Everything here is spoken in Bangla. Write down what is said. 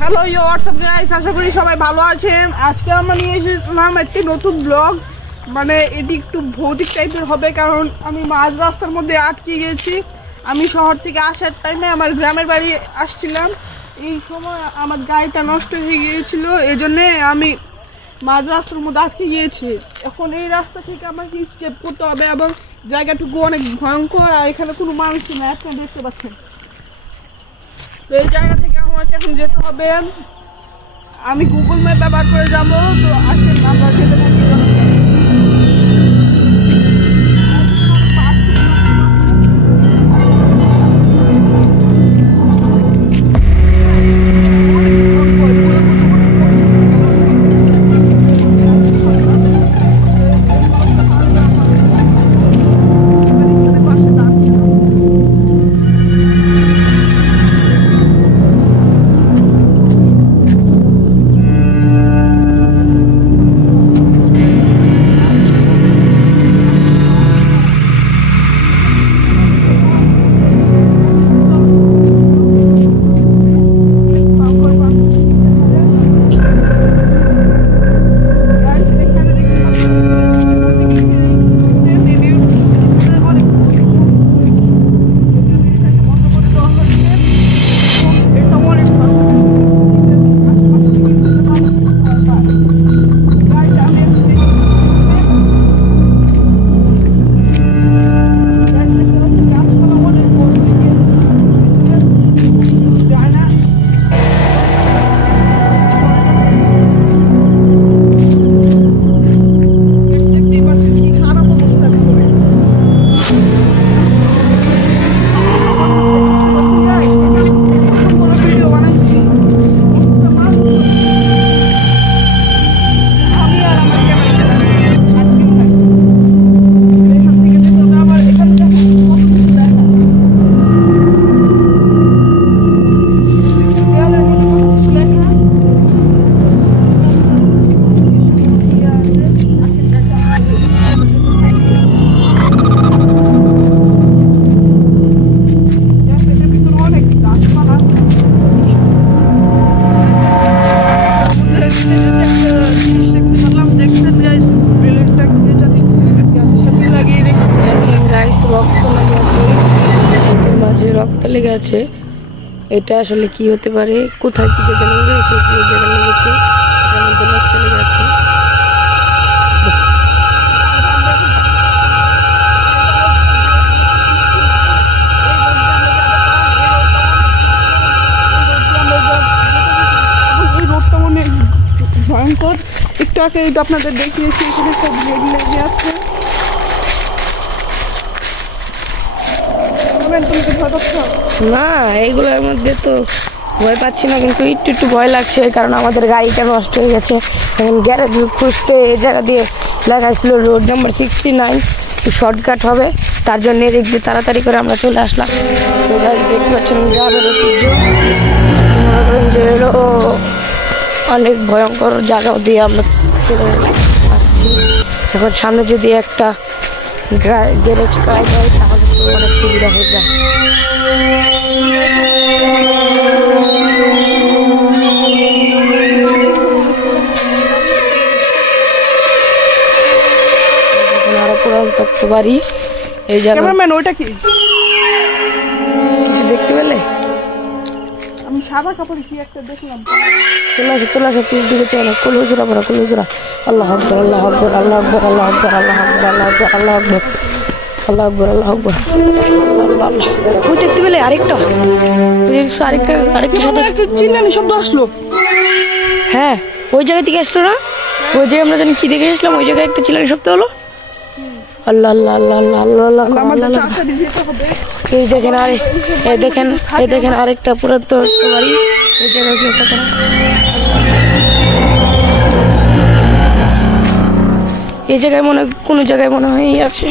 হ্যালো হোয়াটসঅ্যাপ গাইস, আশা করি সবাই ভালো আছেন। আজকে আমরা নিয়ে এসেছিলাম একটি নতুন ব্লগ। মানে এটি একটু ভৌতিক টাইপের হবে, কারণ আমি মাঝ রাস্তার মধ্যে আটকে গেছি। আমি শহর থেকে আসার টাইমে আমার গ্রামের বাড়ি আসছিলাম, এই সময় আমার গাড়িটা নষ্ট হয়ে গিয়েছিল, এই জন্যে আমি মাঝ রাস্তার মধ্যে আটকে গিয়েছি। এখন এই রাস্তা থেকে আমাকে স্টেপ করতে হবে এবং জায়গাটুকু অনেক ভয়ঙ্কর, আর এখানে কোনো মানুষ নেই, আপনারা দেখতে পাচ্ছেন। তো এই জায়গা থেকে আমাকে এখন যেতে হবে। আমি গুগল ম্যাপ ব্যবহার করে যাবো। তো আসেন আমরা যেতে থাকি। রক্ত লেগে আছে। এটা আসলে কি হতে পারে, কোথায় কি জায়গা লেগেছে, এটার মধ্যে রক্ত লেগে আছে। এই রোডটা মনে ভয়ঙ্কর। একটু আগে তো আপনাদের দেখিয়েছি, এখানে সব ব্লেড লেগে আছে। না, এইগুলোর মধ্যে তো ভয় পাচ্ছি না, কিন্তু একটু একটু ভয় লাগছে, কারণ আমাদের গাড়িটা নষ্ট হয়ে গেছে। এখন গ্যারেজ খুঁজতে এই জায়গা দিয়ে লেখা ছিল রোড নাম্বার 69 শর্টকাট হবে, তার জন্য এদিক দিয়ে তাড়াতাড়ি করে আমরা চলে আসলাম। তো গাড়ি দেখতে পাচ্ছেন গ্রামের ঐতিহ্য, অনেক ভয়ঙ্কর জায়গা দিয়ে আমরা চলে আসছি। এখন সামনে যদি একটা গ্যারেজ পাওয়া যায় তাহলে তো অনেক সুবিধা হয়ে যায়। আরো পুরান তথ্য বাড়ি এই জায়গা। ওইটা কি কিছু দেখতে পেলে? আমি সাদা কাপড় কি একটা দেখলাম। তোলা আছে পিস দিকে চলে কুলুজুরা পড়া কুলুজুরা। আল্লাহ আকবার, আল্লাহ আকবার, আল্লাহ আকবার, আল্লাহ আকবার, আল্লাহ আকবার, আল্লাহ আকবার, আল্লাহ আকবার, আল্লাহ আকবার, আল্লাহ আকবার। ওই দেখতে পেলে আরেকটা চিল্লানি শব্দ আসলো। হ্যাঁ, ওই জায়গা থেকে আসলো না? ওই জায়গায় আমরা জানি কি দেখে আসলাম, ওই জায়গায় একটা চিল্লানি শব্দ হলো। আল্লাহ আল্লাহ আল্লাহ আল্লাহ আল্লাহ আল্লাহ। এই দেখেন এই দেখেন আরেকটা পুরাতন বাড়ি। এই জায়গায় কোনো জায়গায় মনে হয় আছে।